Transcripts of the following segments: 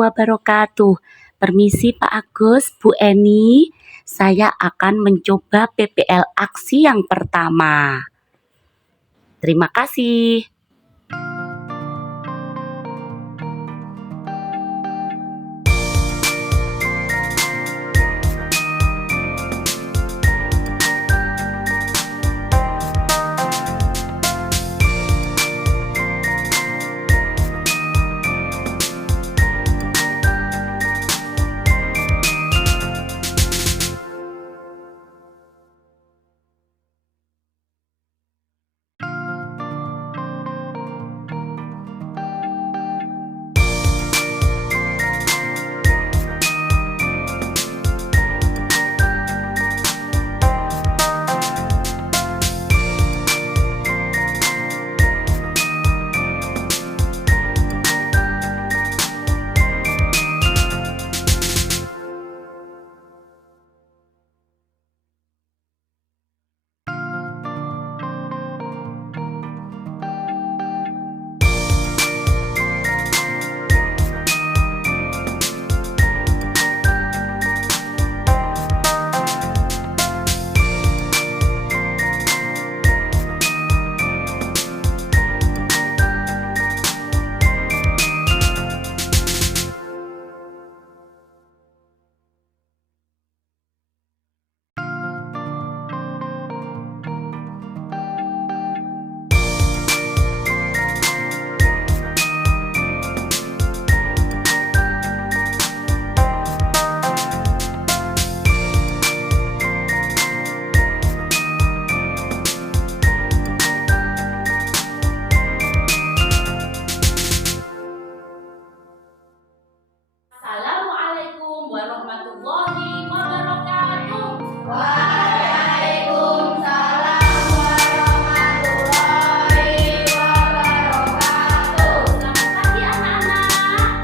wabarakatuh. Permisi Pak Agus, Bu Eni, saya akan mencoba PPL aksi yang pertama. Terima kasih. Assalamualaikum warahmatullahi wabarakatuh. Waalaikumsalam warahmatullahi wabarakatuh. Selamat pagi anak-anak.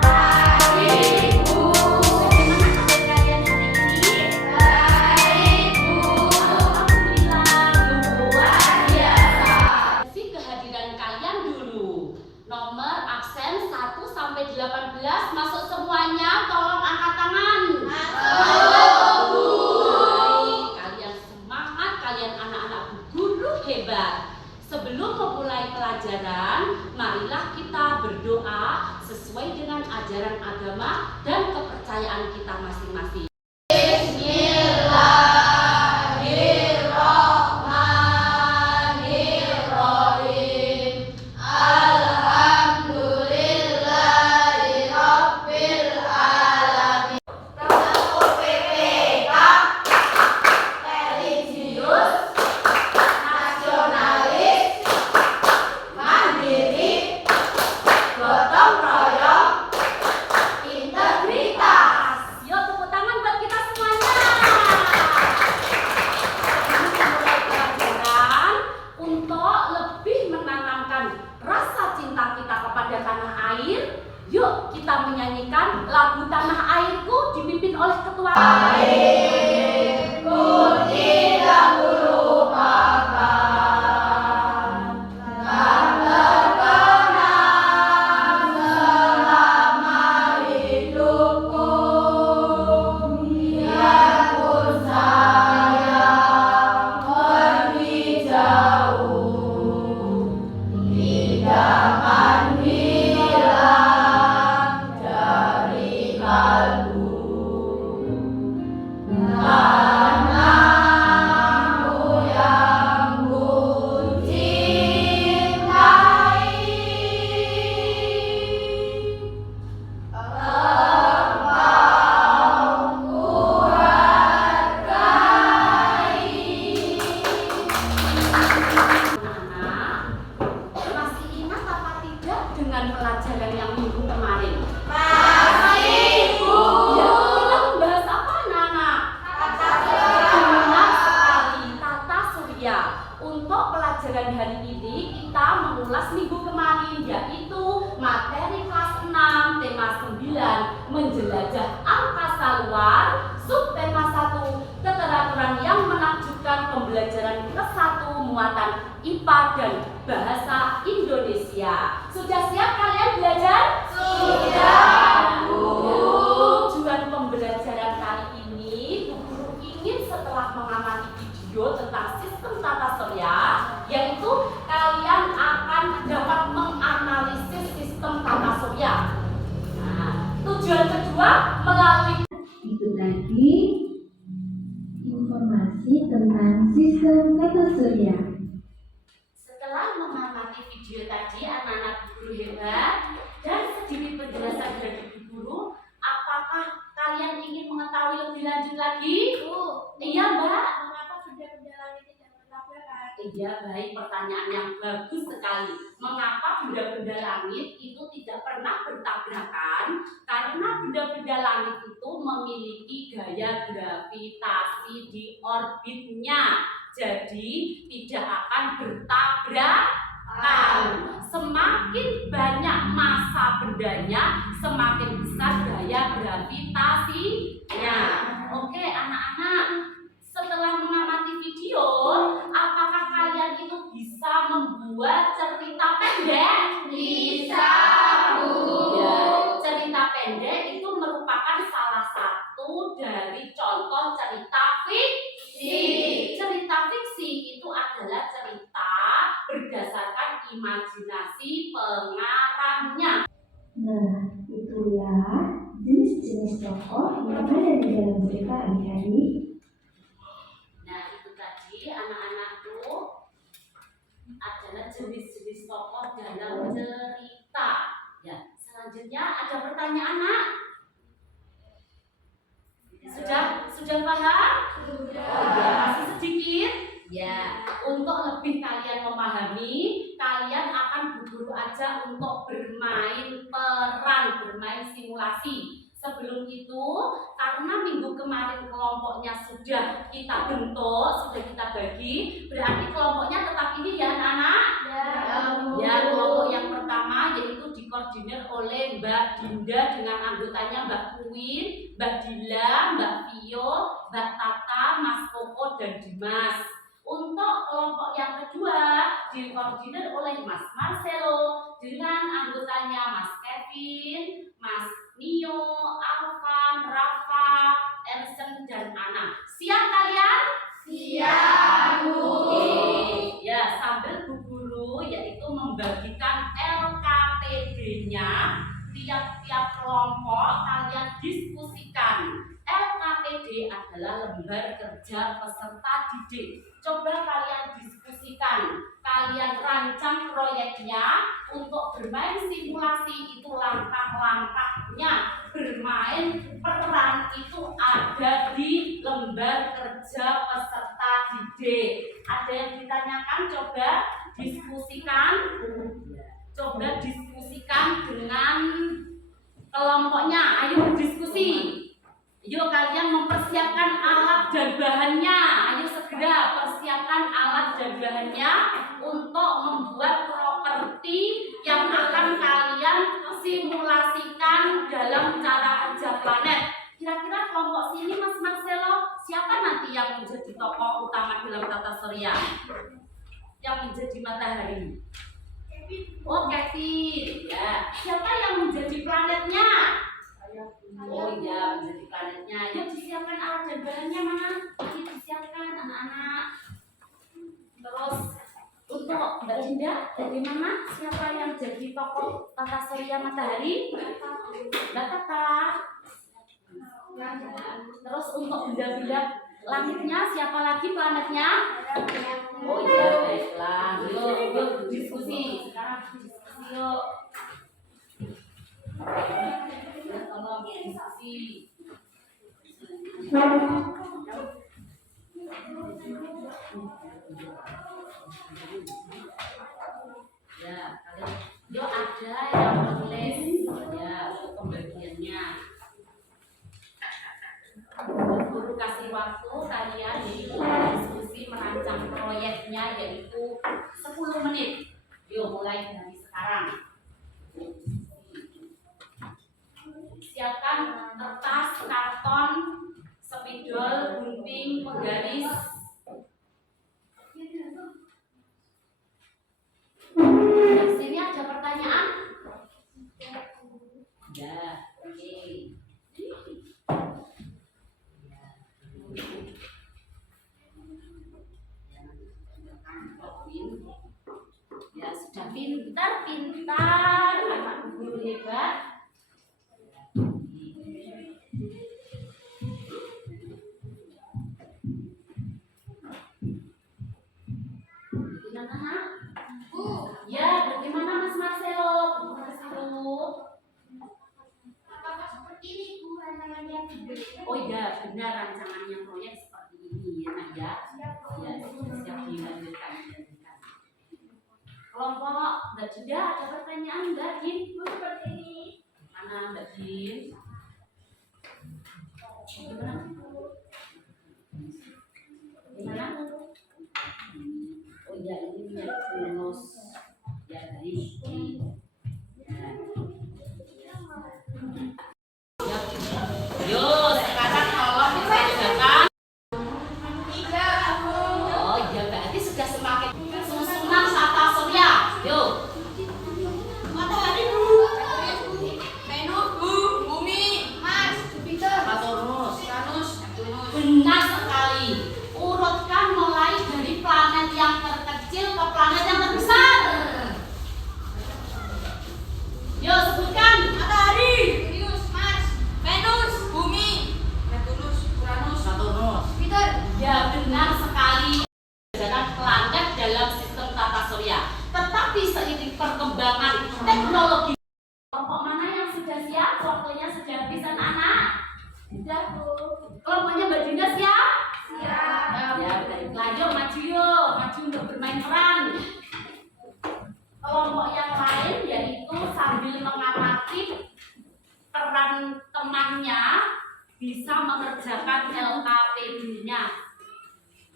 Pagi, Bu. Bagaimana kabar kalian hari ini? Baik, Bu. Alhamdulillah. Luar biasa. Isi kehadiran kalian dulu. Nomor absen 1 sampai 18 masuk semuanya. Tolong angkat tangan. Masuk, Bu. Baik, kalian semangat, kalian anak-anak guru hebat. Sebelum memulai pelajaran, marilah kita berdoa sesuai dengan ajaran agama dan kepercayaan kita masing-masing. Bismillahirrahmanirrahim. Alhamdulillahirabbil alamin. Termasuk PPK, religius, nasionalis, mandiri, gotong royong, integritas. Yuk tepuk tangan buat kita semuanya. Ini mulai pelajaran untuk lebih menanamkan rasa cinta kita kepada tanah air. Yuk kita menyanyikan lagu Tanah Airku dipimpin oleh ketua. Airku tidak kulupakan, kan terkenang selama hidupku. Biarpun saya pergi jauh, tidak akan hilang dari kalbu. Tanahku yang ku cintai, engkau ku hargai. Anak-anak, masih ingat apa tidak dengan pelajaran yang minggu kemarin? Masih, Bu. Ya, kita membahas apa anak-anak? Tata Benar sekali, tata surya. Untuk pelajaran hari ini kita mengulas minggu kemarin, yaitu materi kelas 6, tema 9, menjelajah angkasa luar, subtema 1, keteraturan yang menakjubkan, pembelajaran ke-1, muatan IPA dan bahasa Indonesia. Sudah siap kalian belajar? Sudah, Bu. setelah mengamati video tentang sistem tata surya, yaitu kalian akan dapat menganalisis sistem tata surya. Nah, tujuan kedua melalui Itu tadi informasi tentang sistem tata surya. Setelah mengamati video tadi, anak-anak guru hebat dan sedikit penjelasan dari ibu guru, apakah kalian ingin mengetahui lebih lanjut lagi? Iya, Mbak. Mengapa benda-benda langit tidak bertabrakan? Iya, baik, pertanyaan yang bagus sekali. Mengapa benda-benda langit itu tidak pernah bertabrakan? Karena benda-benda langit itu memiliki gaya gravitasi di orbitnya. Jadi tidak akan bertabrakan. Semakin banyak massa bendanya, semakin besar gaya gravitasinya. Oke, anak-anak, setelah mengamati video, apakah kalian itu bisa membuat cerita pendek? Bisa, Bu. Ya, cerita pendek itu merupakan salah satu dari contoh cerita fiksi. Cerita fiksi itu adalah cerita berdasarkan imajinasi pengarangnya. Nah, itu ya jenis-jenis tokoh yang ada di dalam cerita adik-adik. Nah, itu tadi anak-anakku adalah jenis-jenis tokoh dalam cerita. Ya, selanjutnya ada pertanyaan, Nak? Sudah paham? Sudah. Oh iya, masih sedikit. Ya, untuk lebih kalian memahami, kalian akan Bu Guru ajak untuk bermain peran, bermain simulasi. Sebelum itu, karena minggu kemarin kelompoknya sudah kita bentuk, sudah kita bagi, berarti kelompoknya tetap ini ya anak-anak? Ya, kelompok yang pertama yaitu dikoordinir oleh Mbak Dinda dengan anggotanya Mbak Kuin, Mbak Dila, Mbak Vio, Mbak Tata, Mas Koko, dan Dimas. Untuk kelompok yang kedua dikoordinir oleh Mas Marcelo dengan anggotanya Mas Kevin, Mas Nio, Alvan, Rafa, Ersen, dan Ana. Siap kalian? Siap, Bu. Oke. Ya, sambil Bu Guru yaitu membagikan LKPD-nya, tiap-tiap kelompok kalian diskusikan. LKPD adalah lembar kerja peserta didik. Coba kalian diskusikan, kalian rancang proyeknya untuk bermain simulasi itu langkah-langkahnya. Bermain peran itu ada di lembar kerja peserta didik. Ada yang ditanyakan? Coba diskusikan. Coba diskusikan dengan kelompoknya. Ayo berdiskusi. Yuk kalian mempersiapkan alat dan bahannya. Ayo segera persiapkan alat dan bahannya untuk membuat properti yang akan kalian simulasikan dalam cara kerja planet. Kira-kira kelompok sini Mas Marcelo, siapa nanti yang menjadi tokoh utama dalam tata surya? Yang menjadi matahari? Oh, Kevin. Ya. Siapa yang menjadi planetnya? Oh iya, menjadi planetnya. Yuk disiapkan alat dan bahannya mana? Ayo disiapkan anak-anak. Terus untuk Mbak Dinda, bagaimana? Siapa yang jadi tokoh tata surya matahari? Mbak Tata. Terus untuk benda-benda langitnya, siapa lagi planetnya? Oh iya, baiklah. Yuk diskusi. Sekarang diskusi yuk. Ya, tolong diskusi. Ya, kalian yuk ada yang menulis ya untuk pembagiannya. Guru kasih waktu kalian yaitu diskusi merancang proyeknya yaitu 10 menit. Yuk mulai dari sekarang. Siapkan kertas, karton, spidol, gunting, penggaris. Di sini ada pertanyaan? Ya, oke. ya benar rancangannya proyek seperti ini ya Nak ya. Ya, siap dilanjutkan. Kelompok Mbak Juda ada pertanyaan Mbak Jin? Seperti ini. Mana Mbak Jin? Gimana? Gimana? Oh iya ini minyak bonus ya dari Yo, sekarang tolong dikerjakan. Oh iya berarti sudah semakin susunan tata surya. Yo. Matahari, Venus, Bumi, Mars, Jupiter, Saturnus. Uranus, Neptunus. Benar sekali. Urutkan mulai dari planet yang terkecil ke planet yang terbesar. Yo sebutkan. Matahari, Venus, Mars, Venus, Bumi, Neptunus, Uranus, Saturnus. Jupiter. Ya benar sekali. Adalah planet dalam sistem tata surya. Tetapi seiring perkembangan teknologi, kelompok mana yang sudah siap? Waktunya sudah habis anak-anak. Sudah, Bu. Kelompoknya Mbak Dinda siap? Siap. Ya, baiklah, yuk maju yuk, maju untuk bermain peran. Kelompok yang lain yaitu sambil mengamati peran temannya bisa mengerjakan LKPD-nya.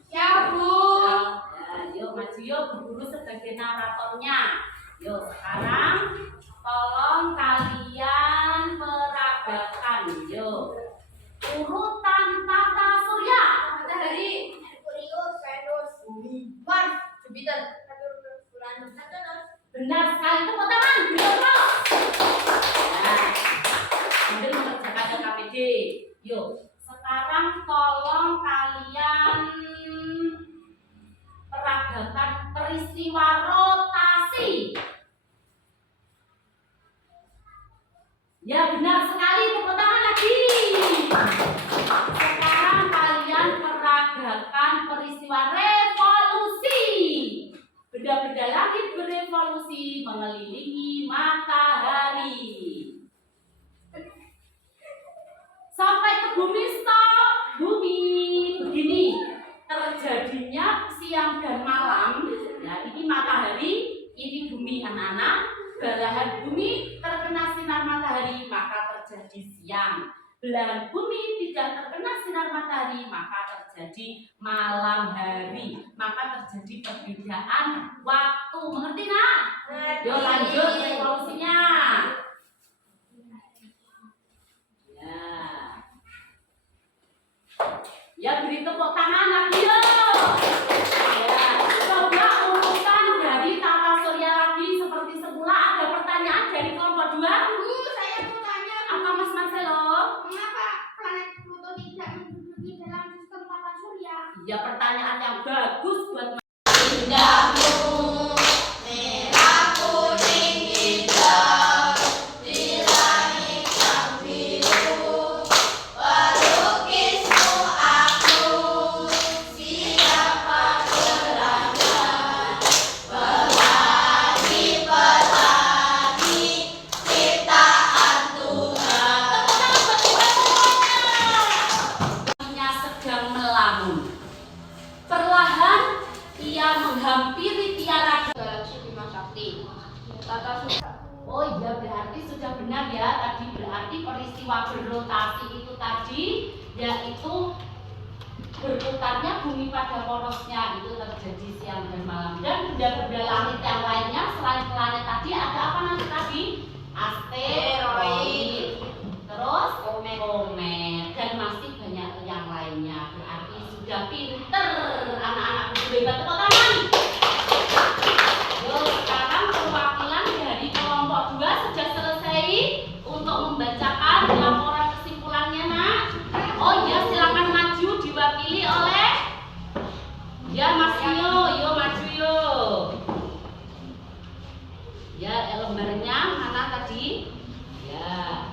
Siap, Bu. Ya, yuk maju yuk, Bu Guru sebagai naratornya. Yuk sekarang tolong kalian peragakan yuk urutan tata surya. Matahari, Merkurius, Venus, Bumi, Mars, Jupiter, Saturnus, Uranus, Neptunus. Benar sekali, tepuk tangan. Beliau. Nah, sambil mengerjakan LKPD. Yuk, sekarang tolong kalian peragakan peristiwa rotasi. Ya benar sekali, tepuk tangan lagi. Sekarang kalian peragakan peristiwa revolusi. Benda-benda langit berevolusi mengelilingi matahari. Sampai ke bumi stop. Bumi begini. Terjadinya siang dan malam. Ya, ini matahari, ini bumi anak-anak. Belahan bumi terkena sinar matahari maka terjadi siang. Belahan bumi tidak terkena sinar matahari maka terjadi malam hari. Maka terjadi perbedaan waktu. Mengerti nak? Yuk lanjut revolusinya. Ya. Ya beri tepuk tangan lagi yuk. Ya, coba urutan dari tata surya lagi seperti semula. Ada pertanyaan dari kelompok 2? Bu, saya mau tanya, Apa Mas Marcelo? mengapa planet Pluto tidak menduduki dalam sistem tata surya? Ya pertanyaan yang bagus buat sedang melamun. Perlahan ia menghampiri tiara Galaksi Bima Sakti. Tata surya. Oh iya berarti sudah benar ya tadi, berarti peristiwa berrotasi itu tadi yaitu berputarnya bumi pada porosnya itu terjadi siang dan malam. Dan benda-benda langit yang lainnya selain planet tadi ada apa nanti tadi? Asteroid, terus komet dan masih banyak yang lainnya. Berarti sudah pinter anak-anak hebat, tepuk tangan. Yuk, sekarang perwakilan dari kelompok 2 sudah selesai untuk membacakan laporan kesimpulannya nak. Oh iya silakan maju diwakili oleh ya Mas Yo, yo maju yo. Ya lembarnya mana tadi? Ya.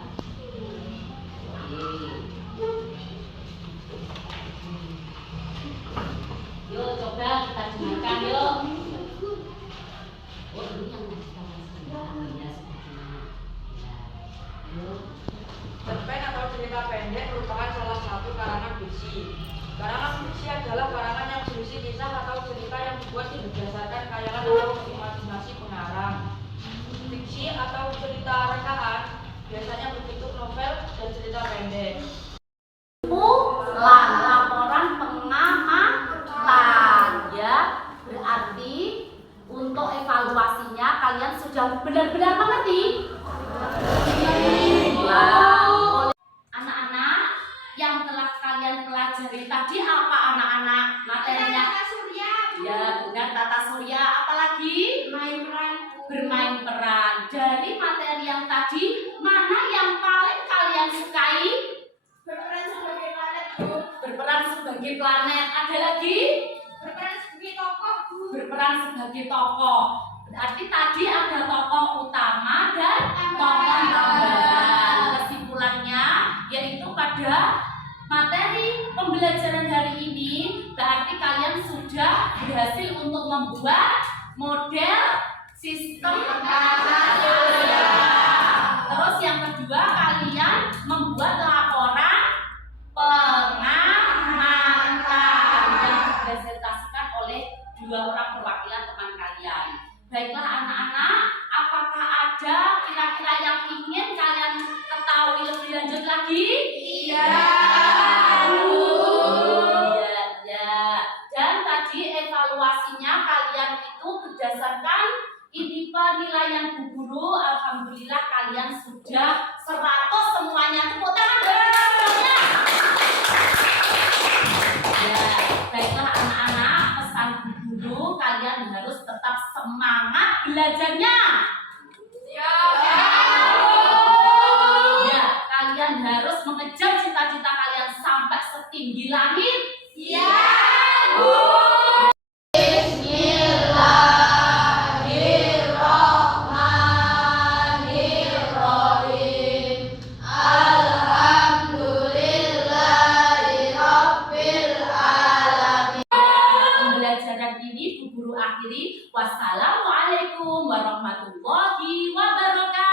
Oke. kalian pelajari tadi apa anak-anak materinya? Tata Surya. Ya, benar, tata surya. Apalagi? Main peran. Bermain peran. Dari materi yang tadi, mana yang paling kalian sukai? Berperan sebagai planet, Bu. Berperan sebagai planet. Ada lagi? Berperan sebagai tokoh, Bu. Berperan sebagai tokoh. Berarti tadi ada tokoh utama dan tokoh tambahan. Kesimpulannya yaitu pada materi pembelajaran hari ini berarti kalian sudah berhasil untuk membuat model sistem tata surya. Terus yang kedua kalian membuat laporan pengamatan yang dipresentasikan oleh 2 orang perwakilan teman kalian. Baiklah anak-anak, apakah ada kira-kira yang ingin kalian ketahui lebih lanjut lagi? Iya. Ya. Dan tadi evaluasinya kalian itu berdasarkan ini penilaian Bu Guru. Alhamdulillah kalian sudah 100 semuanya. Tepuk tangan bagi semuanya. Ya, baiklah anak-anak, pesan Bu Guru kalian harus tetap semangat belajarnya. Ya, kalian harus mengejar cita-cita kalian sampai setinggi langit. Iya. Pembelajaran ini Bu Guru akhiri. Wassalamualaikum warahmatullahi wabarakatuh.